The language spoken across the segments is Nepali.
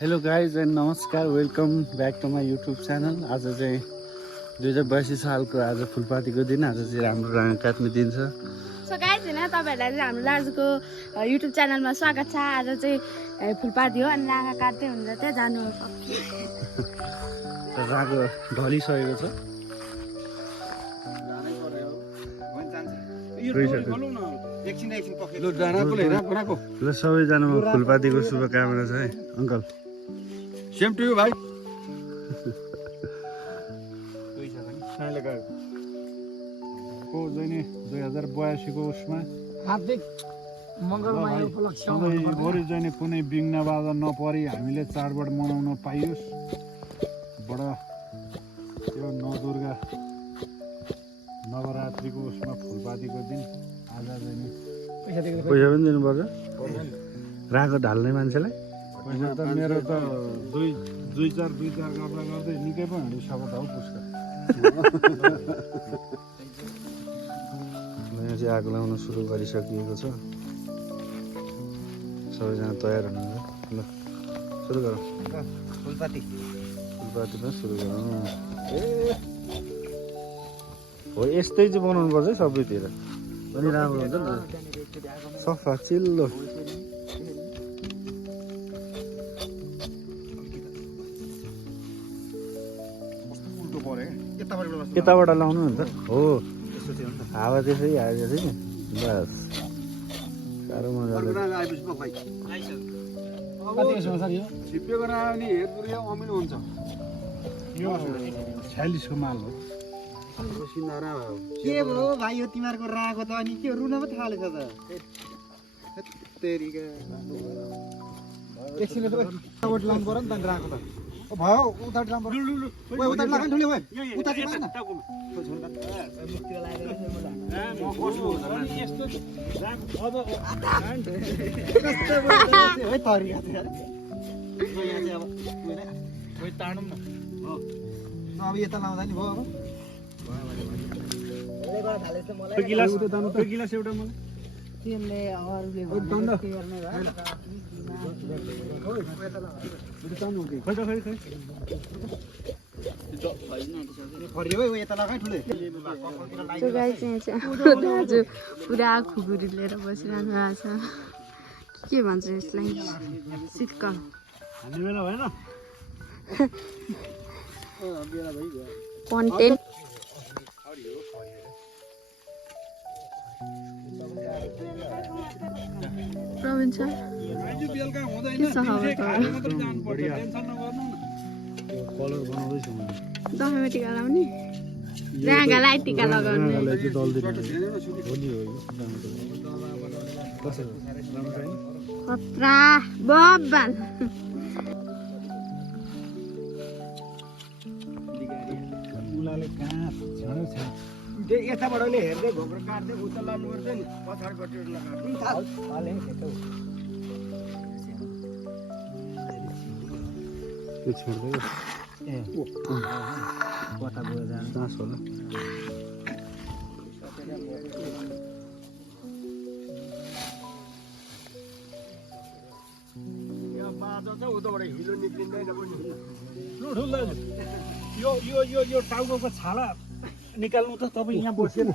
हेलो गाइज एन्ड नमस्कार, welcome back to my YouTube channel. आज चाहिँ 2082 सालको आज फुलपातीको दिन। आज चाहिँ हाम्रो राँगा काट्ने दिन छ। सो गाइज हैन तपाईहरुलाई चाहिँ हाम्रो दाजुको युट्युब च्यानलमा स्वागत छ। आज चाहिँ फुलपाती हो अनि राँगा काट्दै हुन्छ त्यहाँ जानु राँगो ढलिसकेको छ। ल सबैजनामा फुलपातीको शुभकामना छ है अङ्कल। सेम टु यु भाइ। को जैने 2082 को उसमा हार्दिक मङ्गलमय उपलक्ष्य सधैँभरि जैने कुनै विघ्न बाधा नपरी हामीले चाडबाड मनाउन पाइयोस्। बडा त्यो नवदुर्गा नवरात्रिको उसमा फुलपातीको दिन आज चाहिँ पैसा पनि दिनुपर्छ राँगो ढाल्ने मान्छेलाई। पैसा त मेरो त दुई चार गर्दा गर्दै निकै पो हिँडिसक्यो त हौ पुस्ता। यहाँ चाहिँ आगो लाउन सुरु गरिसकिएको छ। सबैजना तयार हुनुहुन्छ। ल सुरु गरौँ। फुलपातीमा सुरु गरौँ। हो यस्तै चाहिँ बनाउनु पर्छ सबैतिर पनि राम्रो हुन्छ नि त, सफा चिल्लो। यताबाट लाउनु नि त। हो हावा त्यसै आयो नि बस साह्रो मजाले। छिप्पिएको आयो भने हेर्नु अमिलो हुन्छ। यो 46 को माल हो। के भयो भाइ यो तिमीहरूको राको त अनि के रुन पो थालेछ त तेरीका एकछिन उताबाट लाउनु पर्यो नि त राको त भयो उताबाट लाउनु पर्यो। उताबाट लाग ठुले भयो उता चाहिँ मार्न है तरिका ताडौँ न। अब यता लाउँदा नि भयो। त्यो गिलास एउटा मलाई त्यसले अरूले दाजु पुरा खुकुरी लिएर बसिरहनु भएको छ। के भन्छ यसलाई सिक्कम हान्ने बेला भएन कन्टेन्ट। प्रवीण सर के छ खबर? कलर बनाउँदैछु मैले। दसैँमा टिका लाउने राँगालाई टिका लगाउने खतरा बब्बाल। मुलाले कहाँ छाडो छ। यताबाट नि हेर्दै घोप्रो काट्दै उता लानुपर्छ नि पछाडिपट्टि नकाट्नु त्यो छेड्दै कता गयो जानु सास होला। उताबाट हिलो निक्लिँदैन पनि यो टाउको छाला निकाल्नु त तपाईँ यहाँ बसेर।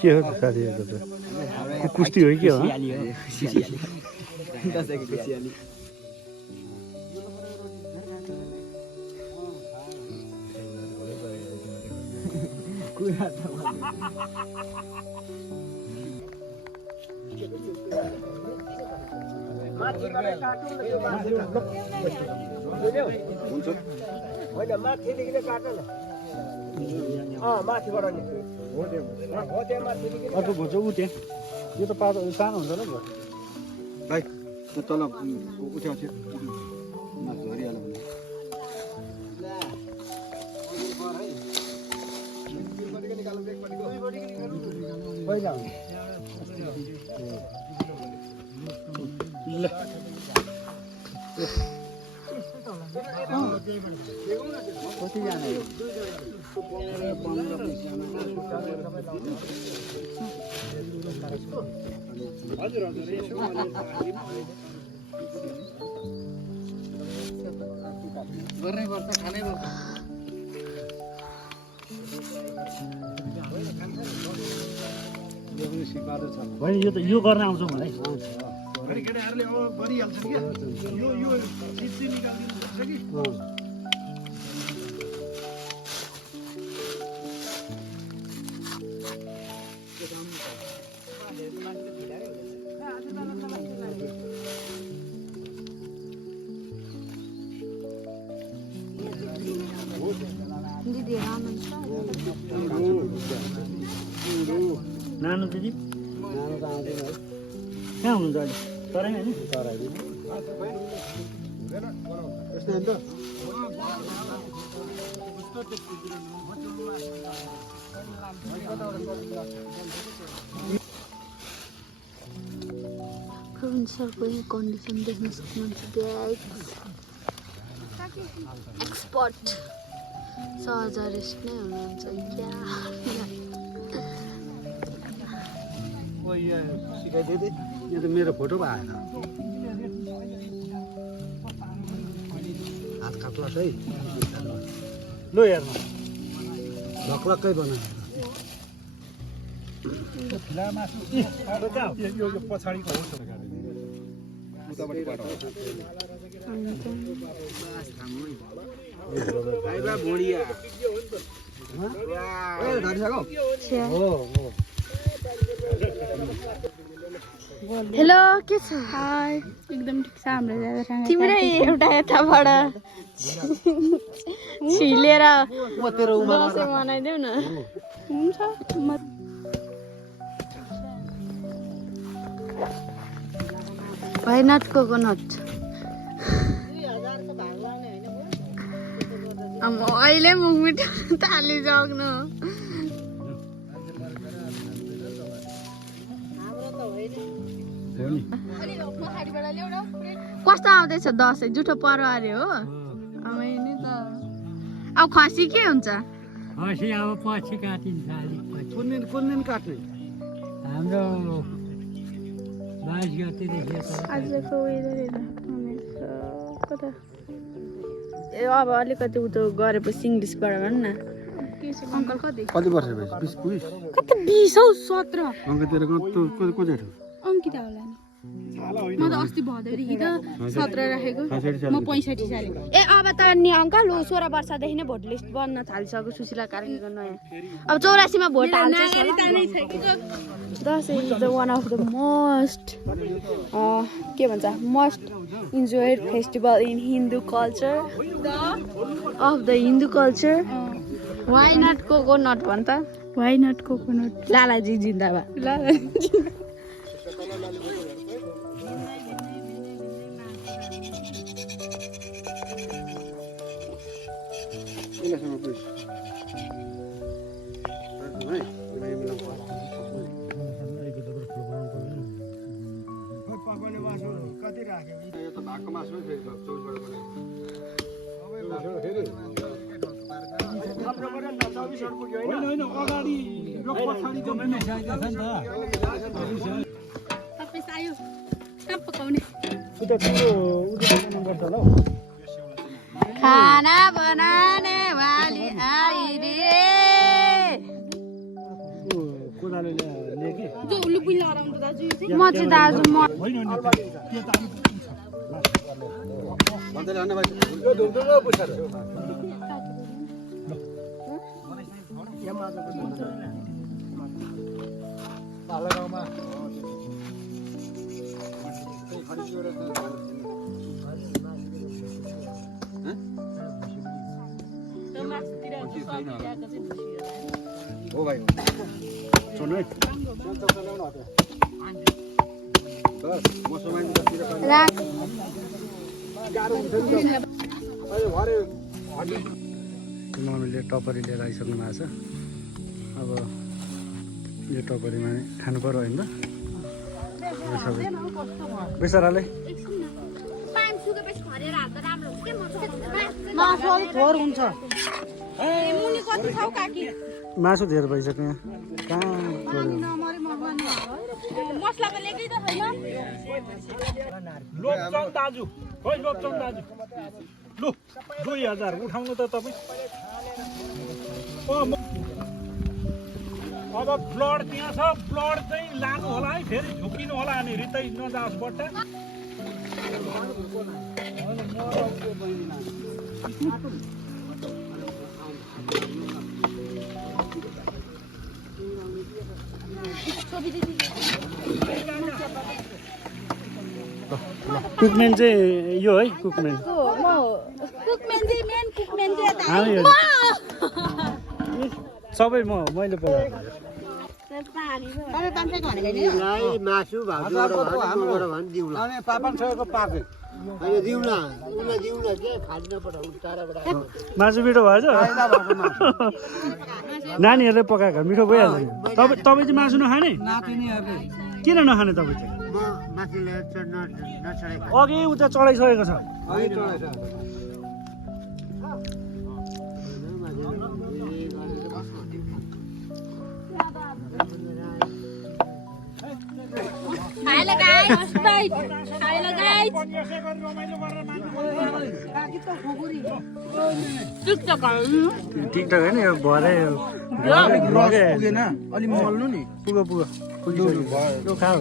के हो साथीहरूको त कुस्ती हो कि हो? होइन माथिदेखि नै काट न। माथिबाट नि अर्को भोज उ त्यहाँ यो त पातो सानो हुन्छ र भाइ त्यो तल उठ्याएको थियो झरिहाल्यो भने पहिला कतिजना हो? 15-20 हजुर हजुर यसो गर्नै पर्छ खानै पर्छ यो पनि सिकाएको छ होइन यो गर्न आउँछ मलाई अनि केटाहरूले अब गरिहाल्छन् क्या यो चिप्सी निकालिदिनु पर्छ कि दिदी नानु दिदी कहाँ हुनुहुन्छ अहिले तराई होइन यस्तो नि त प्रोभिन्सको कन्डिसन देख्न सक्नुहुन्छ एक्सपर्ट सहजरेस्ट नै हुनुहुन्छ क्या सिकाइदिए यो त मेरो फोटो पो आएन हात काट्ला है लो हेर्नु लक्लक्कै बनायो यो पछाडिको हो हेलो के छ हाय एकदम ठिक छ हाम्रो तिम्रै एउटा यताबाट छिलेर दसैँ मनाइदेऊ न हुन्छ वाइनट कोकोनट अहिले मुख मिठो थाली सक्नु कस्तो आउँदैछ दसैँ जुठो पर्व अरे हो अब नि त अब खसी के हुन्छ खसी अब पछि काटिन्छ अलिक पछि कुन दिन काट्ने हाम्रो 22 गतेदेखि आजको वेदर कता ए अब अलिकति उतो गरेपछि इङ्ग्लिसबाट भन न अङ्कल कति कति वर्ष भएछ 20 कति 20 हौ 17 अङ्कतिर को जेठो अङ्किता होला नि म त अस्ति भदैदेखि त 17 राखेको म 65 साले ए अब त नि अङ्कल 16 वर्षदेखि नै भोट लिस्ट बन्न थालिसक्यो सुशीला कार्कीको नयाँ अब 84 मा भोट हाल्छ Dashain is the one of the most के भन्छ most enjoyed festival in Hindu culture of the Hindu culture why not coconut भन्छ वाइ नट कोकोनट लालाजी जिन्दाबाद लालाजी खाना बनाने वाली आई रे म चाहिँ दाजु म हो भाइ सुन्नु है मम्मीले टपरी लिएर आइसक्नु भएको छ अब यो टपरीमा खानु पर्यो होइन बेसाराले मासु धेर भइसक्यो कहाँ लोकचन्द दाजु खोइ लोकचन्द दाजु लु 2000 उठाउनु त तपाईँ अब ब्लड त्यहाँ छ ब्लड चाहिँ लानु होला है फेरि झुकिनु होला अनि रितै नजाओस् बट्टा कुकम्यान चाहिँ यो है कुकम्यान कुकम्यान चाहिँ मेन कुकम्यान चाहिँ यता हामी सबै मैले बोलाएको मासु मासु मिठो भएछ नानीहरूले पकाएको मिठो भइहाल्छ नि तपाईँ चाहिँ मासु नखाने किन नखाने तपाईँ चाहिँ अघि उता चढाइसकेको छ Hello guys, right. Hello guys. TikTok TikTok होइन यो भरे पुगेन अलि मल्नु नि पुगिसक्यो खाऊ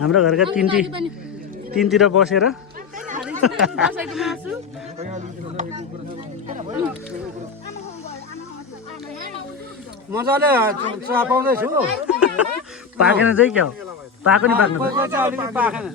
हाम्रो घरका तिनतिर बसेर मजाले चापाउँदैछु पाकेन चाहिँ क्या हो पाएको नि पाक्नु पाकेन